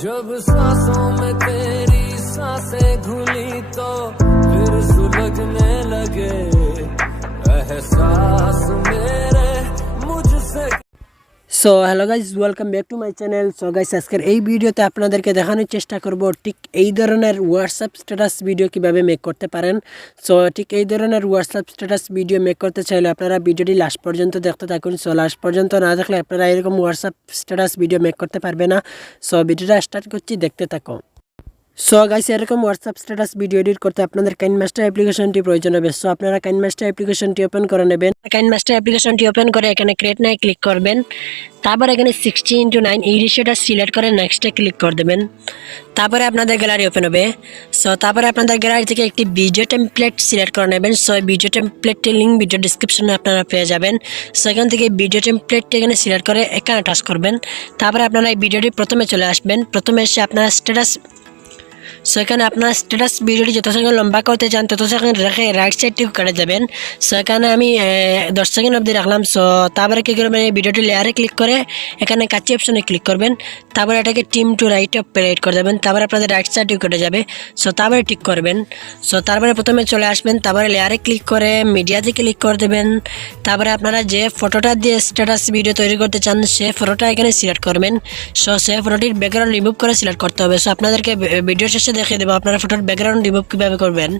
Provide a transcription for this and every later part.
जब सांसों में तेरी सांसें घुली तो फिर सुलगने लगे एहसास मेरे मुझसे। So hello guys, welcome back to my channel. So guys, আজকের এই ভিডিওতে আপনাদেরকে দেখানোর চেষ্টা করব ঠিক এই ধরনের হোয়াটসঅ্যাপ স্ট্যাটাস ভিডিও কিভাবে মেক করতে পারেন। সো ঠিক এই ধরনের হোয়াটসঅ্যাপ স্ট্যাটাস ভিডিও মেক করতে চাইলে আপনারা ভিডিওটি লাস্ট পর্যন্ত দেখতে থাকুন। সো লাস্ট পর্যন্ত না দেখলে আপনারা এরকম হোয়াটসঅ্যাপ স্ট্যাটাস ভিডিও মেক করতে পারবে না। সো ভিডিওটা স্টার্ট করছি, দেখতে থাকো। সো গাইস, এরকম হোয়াটসঅ্যাপ স্ট্যাটাস ভিডিও এডিট করতে আপনাদের কাইনমাস্টার অ্যাপ্লিকেশনটি প্রয়োজন হবে। সো আপনারা কাইনমাস্টার অ্যাপ্লিকেশনটি ওপেন করে নেবেন। কাইনমাস্টার অ্যাপ্লিকেশনটি ওপেন করে এখানে ক্রিয়েট নাও ক্লিক করবেন। তারপর এখানে 60:9 এই রেশিওটা সিলেক্ট করে নেক্সটে ক্লিক করে দেবেন। তারপরে আপনাদের গ্যালারি ওপেন হবে। সো তারপরে আপনাদের গ্যালারি থেকে একটি ভিডিও টেমপ্লেট সিলেক্ট করে নেবেন। সো ভিডিও টেমপ্লেটটির লিঙ্ক ভিডিও ডিসক্রিপশনে আপনারা পেয়ে যাবেন। সো এখান থেকে ভিডিও টেমপ্লেটটি এখানে সিলেক্ট করে এখানে টাচ করবেন। তারপরে আপনারা এই ভিডিওটি প্রথমে চলে আসবেন। প্রথমে এসে আপনারা স্ট্যাটাস সো এখানে আপনার স্ট্যাটাস ভিডিওটি যত সেকেন্ড লম্বা করতে চান তত সেকেন্ড রেখে রাইট সাইডটিও কেটে যাবেন। সো এখানে আমি 10 সেকেন্ড অবধি রাখলাম। সো তারপরে কী করবেন, এই ভিডিওটি লেয়ারে ক্লিক করে এখানে কাচি অপশনে ক্লিক করবেন। তারপরে এটাকে টিম টু রাইট অফ পেরাইট করে দেবেন। তারপরে আপনাদের রাইট সাইডটিও কেটে যাবে। সো তারপরে ঠিক করবেন। সো তারপরে প্রথমে চলে আসবেন। তারপরে লেয়ারে ক্লিক করে মিডিয়াতে ক্লিক করে দেবেন। তারপরে আপনারা যে ফটোটা দিয়ে স্ট্যাটাস ভিডিও তৈরি করতে চান সে ফটোটা এখানে সিলেক্ট করবেন। সো সে ফটোটির ব্যাকগ্রাউন্ড রিমুভ করে সিলেক্ট করতে হবে। সো আপনাদেরকে ভিডিও শেষে দেখিয়ে দেবো আপনারা ফটোর ব্যাকগ্রাউন্ড রিমুভ কীভাবে করবেন।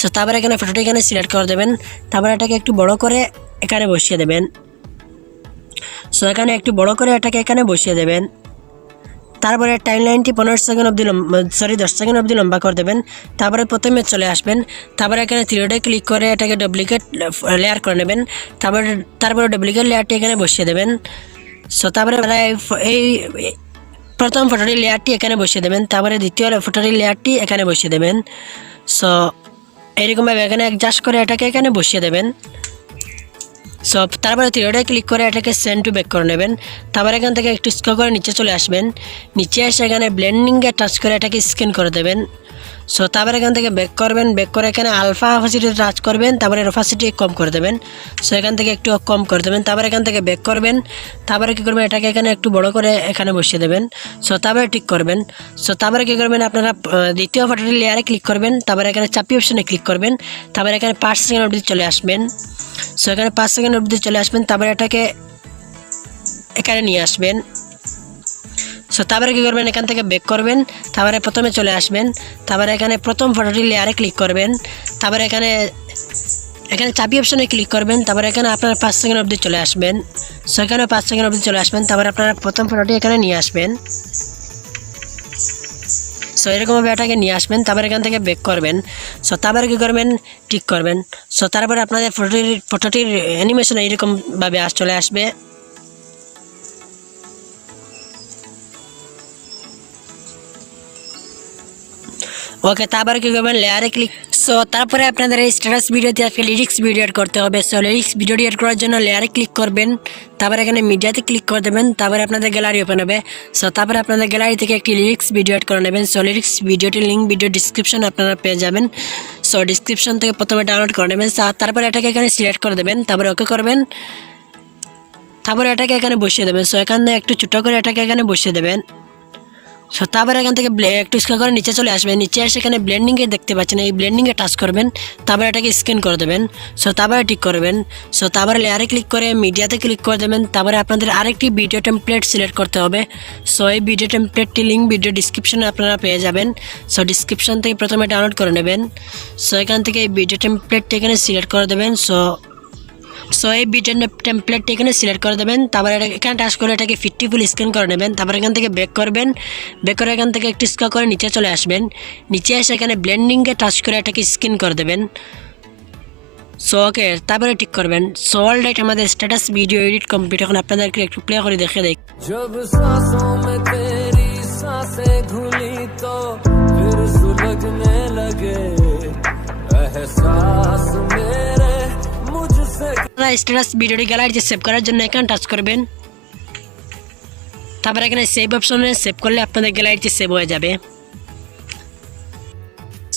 সো তারপরে এখানে ফটোটি এখানে সিলেক্ট করে দেবেন। তারপরে এটাকে একটু বড় করে এখানে বসিয়ে দেবেন। সো এখানে একটু বড় করে এটাকে এখানে বসিয়ে দেবেন। তারপরে টাইমলাইনটি 15 সেকেন্ড অবধি 10 সেকেন্ড অবধি লম্বা করে দেবেন। তারপরে প্রথমে চলে আসবেন। তারপরে এখানে থ্রিডে ক্লিক করে এটাকে ডুপ্লিকেট লেয়ার করে নেবেন। তারপরে ডুপ্লিকেট লেয়ারটি এখানে বসিয়ে দেবেন। সো তারপরে এই প্রথম ফটোটির লেয়ারটি এখানে বসিয়ে দেবেন। তারপরে দ্বিতীয় ফটোটির লেয়ারটি এখানে বসিয়ে দেবেন। সো এরকমভাবে এখানে অ্যাডজাস্ট করে এটাকে এখানে বসিয়ে দেবেন। সো তারপরে থ্রিডে ক্লিক করে এটাকে সেন্ড টু ব্যাক করে নেবেন। তারপরে এখান থেকে একটু স্ক্রল করে নিচে চলে আসবেন। নিচে এসে এখানে ব্লেন্ডিংয়ে টাচ করে এটাকে স্ক্যান করে দেবেন। সো তারপরে এখান থেকে ব্যাক করবেন। ব্যাক করে এখানে আলফা অপাসিটি টাচ করবেন। তারপরে অপাসিটি কম করে দেবেন। সো এখান থেকে একটু কম করে দেবেন। তারপরে এখান থেকে ব্যাক করবেন। তারপরে কী করবেন, এটাকে এখানে একটু বড় করে এখানে বসিয়ে দেবেন। সো তারপরে ঠিক করবেন। সো তারপরে কী করবেন, আপনারা দ্বিতীয় ফটোটি লেয়ারে ক্লিক করবেন। তারপরে এখানে চাপি অপশনে ক্লিক করবেন। তারপরে এখানে 5 সেকেন্ড অবধি চলে আসবেন। সো এখানে 5 সেকেন্ড অবধি চলে আসবেন। তারপরে এটাকে এখানে নিয়ে আসবেন। সো তারপরে কী করবেন, এখান থেকে ব্যাক করবেন। তারপরে প্রথমে চলে আসবেন। তারপরে এখানে প্রথম ফটোটি লেয়ারে ক্লিক করবেন। তারপরে এখানে চাপি অপশনে ক্লিক করবেন। তারপরে এখানে আপনারা 5 সেকেন্ড অবধি চলে আসবেন। সো এখানে 5 সেকেন্ড অবধি চলে আসবেন। তারপরে আপনারা প্রথম ফটোটি এখানে নিয়ে আসবেন। সো এরকমভাবে এটাকে নিয়ে আসবেন। তারপরে এখান থেকে ব্যাক করবেন। সো তারপরে কী করবেন, ঠিক করবেন। সো তারপরে আপনাদের ফটোটির অ্যানিমেশন এইরকমভাবে চলে আসবে। ওকে, তারপরে কী করবেন, লেয়ারে ক্লিক। সো তারপরে আপনাদের এই স্ট্যাটাস ভিডিওতে আজকে লিরিক্স ভিডিও এড করতে হবে। সো লিরিক্স ভিডিও এড করার জন্য লেয়ারে ক্লিক করবেন। তারপরে এখানে মিডিয়াতে ক্লিক করে দেবেন। তারপরে আপনাদের গ্যালারি ওপেন হবে। সো তারপরে আপনাদের গ্যালারি থেকে একটি লিরিক্স ভিডিও এড করে নেবেন। সো লিরিক্স ভিডিওটির লিঙ্ক ভিডিও ডিসক্রিপশন আপনারা পেয়ে যাবেন। সো ডিসক্রিপশন থেকে প্রথমে ডাউনলোড করে নেবেন। তারপরে এটাকে এখানে সিলেক্ট করে দেবেন। তারপরে ওকে করবেন। তারপরে এটাকে এখানে বসিয়ে দেবেন। সো এখানে একটু ছোটো করে এটাকে এখানে বসিয়ে দেবেন। সো তারপরে এখান থেকে একটু স্ক্রল করে নিচে চলে আসবেন। নিচে এসে এখানে ব্লেন্ডিংয়ে দেখতে পাচ্ছেন, এই ব্লেন্ডিংয়ে টাচ করবেন। তারপরে এটাকে স্ক্যান করে দেবেন। সো তারপরে ঠিক করবেন। সো তারপরে লেয়ারে ক্লিক করে মিডিয়াতে ক্লিক করে দেবেন। তারপরে আপনাদের আরেকটি ভিডিও টেমপ্লেট সিলেক্ট করতে হবে। সো এই ভিডিও টেমপ্লেটটি লিঙ্ক ভিডিও ডিসক্রিপশনে আপনারা পেয়ে যাবেন। সো ডিসক্রিপশন থেকে প্রথমে ডাউনলোড করে নেবেন। সো এখান থেকে এই ভিডিও টেমপ্লেটটি এখানে সিলেক্ট করে দেবেন। সো এই ভিডিও টেমপ্লেটটি এখানে সিলেক্ট করে দেবেন। তারপরে এখানে টাচ করে এটাকে 50 ফুল স্ক্যান করে নেবেন। তারপরে এখান থেকে ব্যাক করবেন। ব্যাক করে এখান থেকে একটু স্ক্রল করে নিচে চলে আসবেন। নিচে এসে এখানে ব্লেন্ডিংয়ে টাচ করে এটাকে স্ক্যান করে দেবেন। সো ওকে, তারপরে ঠিক করবেন। সো অল রাইট, আমাদের স্ট্যাটাস ভিডিও এডিট কমপ্লিট। এখন আপনাদেরকে একটু প্লে করে দেখে দেখ। जब सांसों में तेरी सांसें घुली तो फिर सुलगने लगे एहसास मेरे मुझसे। স্ট্যাটাস ভিডিওটি গ্যালারিতে সেভ করার জন্য এখানে টাচ করবেন। তারপরে এখানে সেভ অপশনে সেভ করলে আপনাদের গ্যালারিতে সেভ হয়ে যাবে।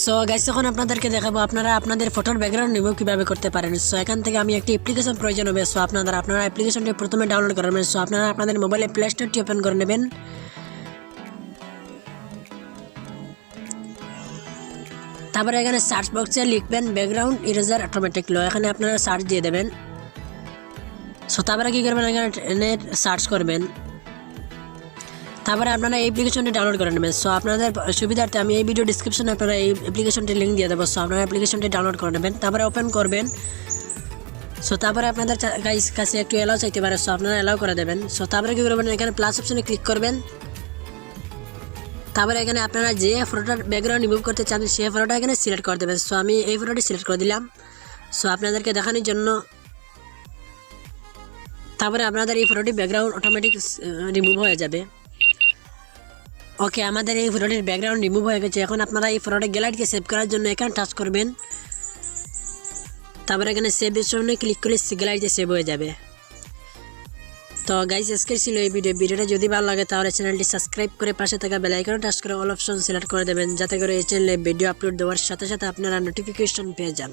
সো গাইস, এখন আপনাদেরকে দেখাবো আপনারা আপনাদের ফটোর ব্যাকগ্রাউন্ড রিমুভ কীভাবে করতে পারেন। সো এখান থেকে আমি একটি অ্যাপ্লিকেশন প্রয়োজন হবে। সো আপনারা অ্যাপ্লিকেশনটি প্রথমে ডাউনলোড করবেন। সো আপনারা আপনাদের মোবাইলে প্লে স্টোরটি ওপেন করে নেবেন। তারপরে এখানে সার্চ বক্সে লিখবেন ব্যাকগ্রাউন্ড ইরেজার অটোমেটিক লো, এখানে আপনারা সার্চ দিয়ে দেবেন। সো তারপরে কী করবেন, এখানে সার্চ করবেন, তারপরে আপনারা এই অ্যাপ্লিকেশনটি ডাউনলোড করে নেবেন। সো আপনাদের সুবিধার্থে আমি এই ভিডিও ডিসক্রিপশনে আপনারা এই অ্যাপ্লিকেশনটির লিঙ্ক দিয়ে দেবো। সো আপনারা অ্যাপ্লিকেশনটি ডাউনলোড করে নেবেন, তারপরে ওপেন করবেন। সো তারপরে আপনাদের কাছে একটু অ্যালাউ চাইতে পারে, সো আপনারা অ্যালাউ করে দেবেন। সো তারপরে কী করবেন, এখানে প্লাস অপশনে ক্লিক করবেন। তারপরে এখানে আপনারা যে ফটোটার ব্যাকগ্রাউন্ড রিমুভ করতে চান সেই ফটোটা এখানে সিলেক্ট করে দেবেন। সো আমি এই ফটোটি সিলেক্ট করে দিলাম সো আপনাদেরকে দেখানোর জন্য। তারপরে আপনাদের এই ফটোটি ব্যাকগ্রাউন্ড অটোমেটিক রিমুভ হয়ে যাবে। ওকে, আমাদের এই ফটোটির ব্যাকগ্রাউন্ড রিমুভ হয়ে গেছে। এখন আপনারা এই ফটোটা গ্যালারিতে সেভ করার জন্য এখানে টাচ করবেন, তারপরে এখানে সেভ অপশনে ক্লিক করলে গ্যালারিতে সেভ হয়ে যাবে। তো গাইস, আজকে ছিল এই ভিডিওটা যদি ভালো লাগে তাহলে চ্যানেলটি সাবস্ক্রাইব করে পাশে থাকা বেল আইকনে টাচ করে অল অপশন সিলেক্ট করে দেবেন, যাতে করে এই চ্যানেলে ভিডিও আপলোড দেওয়ার সাথে সাথে আপনারা নোটিফিকেশন পেয়ে যান।